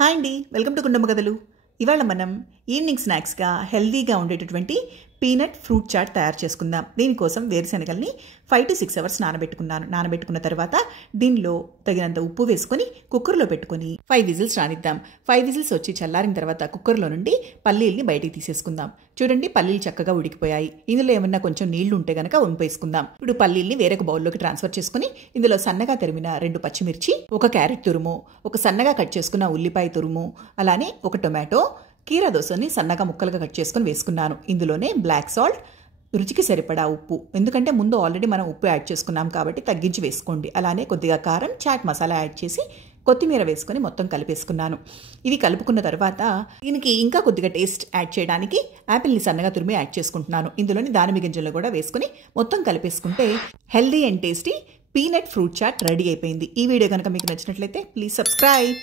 Hi అండి, welcome to కుటుంబ కథలు. ఇవాళ మనం ఈవినింగ్ స్నాక్స్గా హెల్దీగా ఉండేటటువంటి పీనట్ ఫ్రూట్ చాట్ తయారు చేసుకుందాం. దీనికోసం వేరుశనగల్ని 5 to 6 hours నానబెట్టుకున్న తర్వాత దీనిలో తగినంత ఉప్పు వేసుకొని కుక్కర్లో పెట్టుకొని 5 విజిల్స్ రానిద్దాం. 5 విజిల్స్ వచ్చి చల్లారిన తర్వాత కుక్కర్లో నుండి పల్లీల్ని బయటికి తీసేసుకుందాం. చూడండి, పల్లీలు చక్కగా ఉడికిపోయాయి. ఇందులో ఏమన్నా కొంచెం నీళ్లు ఉంటే గనక వంపేసుకుందాం. ఇప్పుడు పల్లీల్ని వేరొక బౌల్లోకి ట్రాన్స్ఫర్ చేసుకుని ఇందులో సన్నగా తరిమిన 2 పచ్చిమిర్చి, 1 క్యారెట్ తురుము, ఒక సన్నగా కట్ చేసుకున్న ఉల్లిపాయ తురుము, అలానే 1 టొమాటో, కీరా దోసని సన్నగా ముక్కలుగా కట్ చేసుకుని వేసుకున్నాను. ఇందులోనే బ్లాక్ సాల్ట్, రుచికి సరిపడా ఉప్పు, ఎందుకంటే ముందు ఆల్రెడీ మనం ఉప్పు యాడ్ చేసుకున్నాం కాబట్టి తగ్గించి వేసుకోండి. అలానే కొద్దిగా కారం, చాట్ మసాలా యాడ్ చేసి కొత్తిమీర వేసుకొని మొత్తం కలిపేసుకున్నాను. ఇవి కలుపుకున్న తర్వాత దీనికి ఇంకా కొద్దిగా టేస్ట్ యాడ్ చేయడానికి యాపిల్ని సన్నగా తురిమి యాడ్ చేసుకుంటున్నాను. ఇందులోని దానిమ్మ గింజలు కూడా వేసుకుని మొత్తం కలిపేసుకుంటే healthy and tasty peanut fruit chaat ready అయిపోయింది. ఈ వీడియో కనుక మీకు నచ్చినట్లయితే ప్లీజ్ సబ్స్క్రైబ్.